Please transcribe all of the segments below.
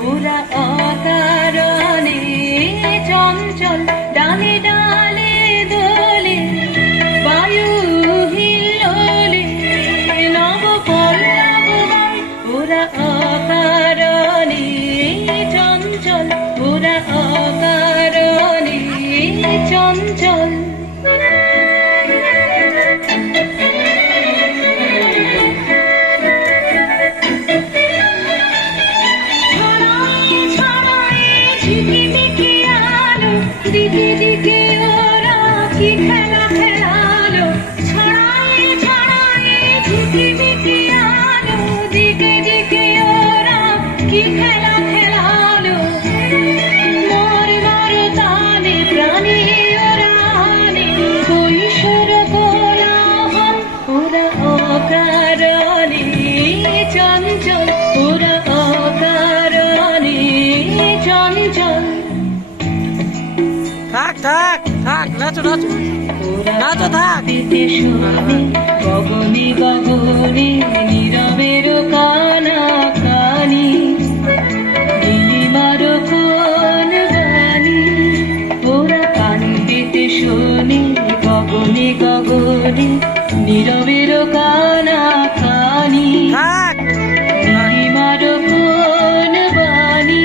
ওরা অকারণে চঞ্চল ডালে ডালে দোলে বায়ু হিল্লোলে নব পল্লব ওরা অকারণে চঞ্চল ওরা অকারণে চঞ্চল ঝিকিমিকি আলো দিকে দিকে ওরা কি খেলা খেলালো ছড়ায় ছড়ায় ঝিকিমিকি আলো দিকে দিকে ওরা কি খেলা খেলালো মর মর তানে প্রাণে ওরা আনে কৈশোর কোলাহল ওরা অকারণে চঞ্চল ওরা অকারণে চঞ্চল থাক থাক থাক নাচো নাচো নাচো থাক গগনে গগনে নীরবের কানা কানি নীলিমার কোন গানি ওরা কান পেতে শোনে গগনে গগনে নীরবের কানা কানি থাক নীলিমার কোন বাণী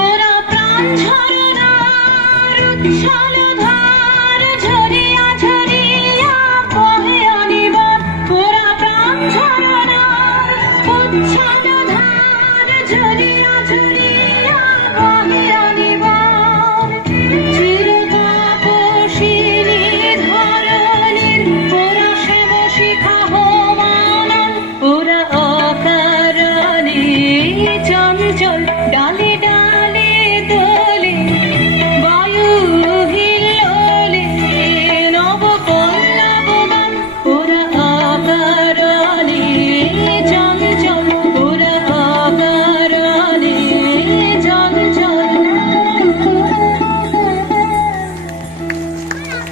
ওরা প্রাণ ঝরনার উচ্ছল ধার ঝরিয়া ঝরিয়া বহে অনিবার ওরা প্রাণ ঝরনার উচ্ছল ধার ঝরিয়া ঝরিয়া বহে অনিবার